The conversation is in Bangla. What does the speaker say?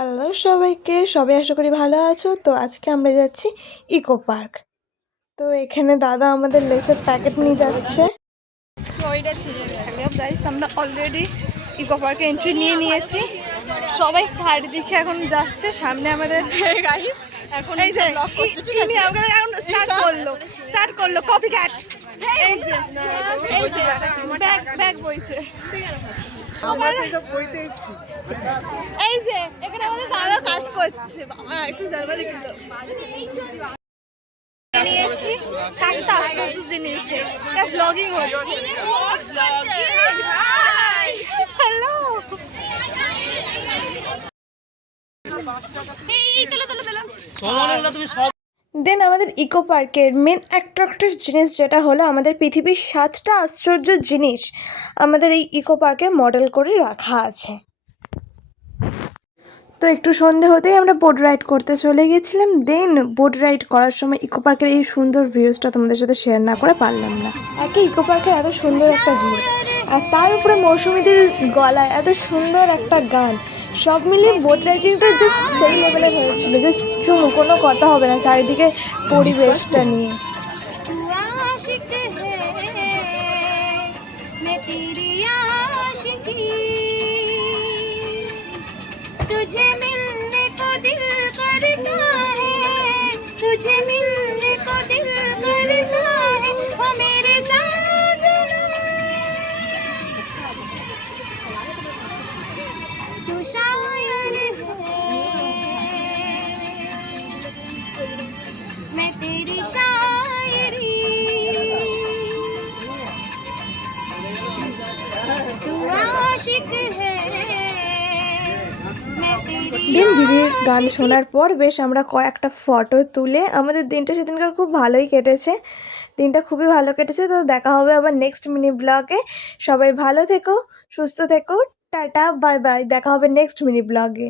হ্যালো সবাইকে, সবাই আশা করি ভালো আছো। তো আজকে আমরা যাচ্ছি ইকো পার্ক। তো এখানে দাদা আমাদের লেসের প্যাকেট নিয়ে যাচ্ছে। হ্যালো গাইস, আমরা অলরেডি ইকো পার্কে এন্ট্রি নিয়ে নিয়েছি। সবাই চারিদিকে এখন যাচ্ছে। সামনে আমাদের গাইস এখন এই যে স্টার্ট করলো কপি ক্যাট। এই যে ব্যাগ বইছে। এই যে এখানে আমাদের দাদা কাজ করছে। বাবা একটু জানবা দেখলো নিয়েছি সাতটা আশ্চর্য জিনিস। এটা ব্লগিং হচ্ছে। হ্যালো দেন আমাদের ইকো পার্কের মেন অ্যাট্রাকটিভ জিনিস যেটা হলো আমাদের পৃথিবীর 7টা আশ্চর্য জিনিস আমাদের এই ইকো পার্কে মডেল করে রাখা আছে। তো একটু সন্ধে হতেই আমরা বোট রাইড করতে চলে গেছিলাম। দেন বোট রাইড করার সময় ইকো পার্কের এই সুন্দর ভিউজটা তোমাদের সাথে শেয়ার না করে পারলাম না। একে ইকো পার্কের এত সুন্দর একটা ভিউজ, আর তার উপরে মৌসুমীদের গলায় এত সুন্দর একটা গান, সব মিলিয়ে বোট রাইডিংটা জাস্ট সেই লেভেলের হয়েছিল। জাস্ট কোনো কথা হবে না চারিদিকে পরিবেশটা নিয়ে। तुझे मिलने को दिल करता है, तुझे मिलने को दिल करता है, ओ मेरे साजना तू शायर है, मैं तेरी शायरी, तू आशिक है। দিদির গান শোনার পর বেশ আমরা কয়েকটা ফটো তুলে আমাদের দিনটা সেদিনকার খুব ভালোই কেটেছে। দিনটা খুবই ভালো কেটেছে। তো দেখা হবে আবার নেক্সট মিনি ব্লগে। সবাই ভালো থেকো, সুস্থ থেকো, টাটা, বাই বাই। দেখা হবে নেক্সট মিনি ব্লগে।